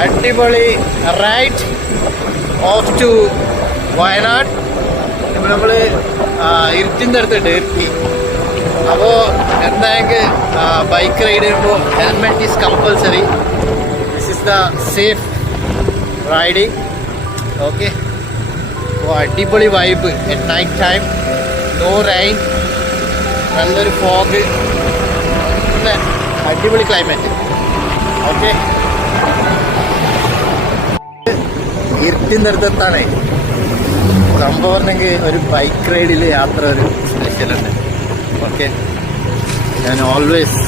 അടിപൊളി ride of two Wayanad. ഇപ്പം നമ്മൾ ഇരുട്ടിൻ്റെ അടുത്തുണ്ട്, ഇരുട്ടി. അപ്പോൾ എന്തായെങ്കിൽ ബൈക്ക് റൈഡ് ചെയ്യുമ്പോൾ helmet is compulsory. This is the safe riding. Okay, അപ്പോൾ അടിപൊളി vibe at night time. No rain, നല്ലൊരു ഫോഗ്, പിന്നെ അടിപൊളി ക്ലൈമറ്റ്. ഓക്കെ, ഇരുട്ടിൻ്റെ അടുത്തെത്താണേ സംഭവം. പറഞ്ഞെങ്കിൽ ഒരു ബൈക്ക് റൈഡിൽ യാത്ര ഒരു സ്പെഷ്യലുണ്ട്. ഓക്കെ, ഞാൻ ഓൾവേസ്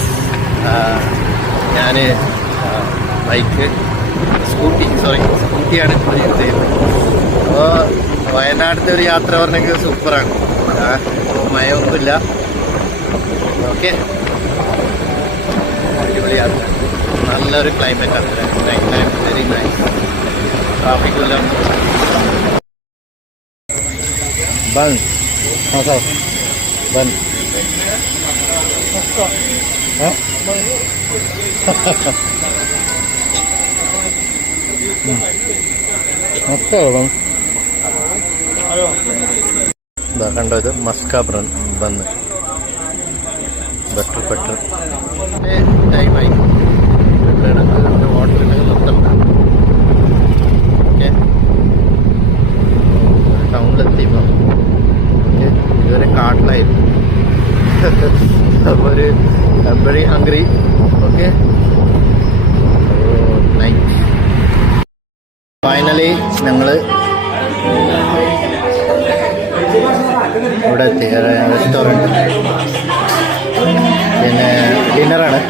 ബൈക്ക് സ്കൂട്ടിയാണ് ഇപ്പോൾ യൂസ് ചെയ്യുന്നത്. അപ്പോൾ വയനാട്ടിലത്തെ ഒരു യാത്ര പറഞ്ഞെങ്കിൽ സൂപ്പറാണ്. മഴയൊന്നുമില്ല. ഓക്കെ, അടിപൊളി യാത്ര, നല്ലൊരു ക്ലൈമറ്റാണ്. Very nice. ട്രാഫിക്കില്ല. ബൺ ബൺ കണ്ടോ, ഇത് മസ്ക ബന്ന് ബട്ടർ ടൈമായി. ഹോട്ടലിൽ നിർത്തണ്ട. ഓക്കെ, ടൗണിലെത്തിയപ്പോൾ ഇതുവരെ കാട്ടിലായിരുന്നു. അപ്പോൾ ഒരു very hungry. Okay, night. Finally ഞങ്ങൾ ഇവിടെ എത്തി. റെസ്റ്റോറൻറ്റ്, പിന്നെ ഡിന്നറാണ്.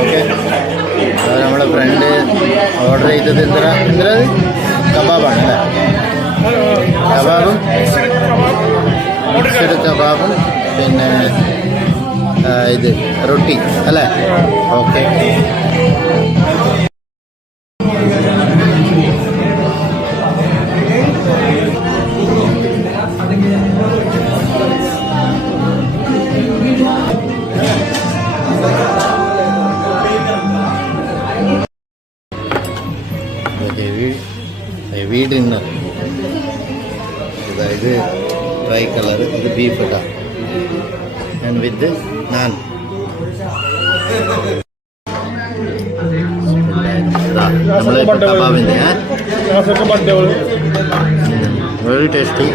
ഓക്കെ, നമ്മുടെ ഫ്രണ്ട് ഓർഡർ ചെയ്തത് എന്താ കബാബാണ് അല്ലേ? കബാബും മിക്സഡ് കബാബും പിന്നെ ഇത് റൊട്ടി അല്ലേ? Okay, heavy dinner. ഇത് ഡ്രൈ കളർ, ഇത് ബീഫ് ഇട്ടാ ആൻഡ് വിത്ത് നാൻ. നമ്മൾ കബാബിൻ്റെ വെരി ടേസ്റ്റി.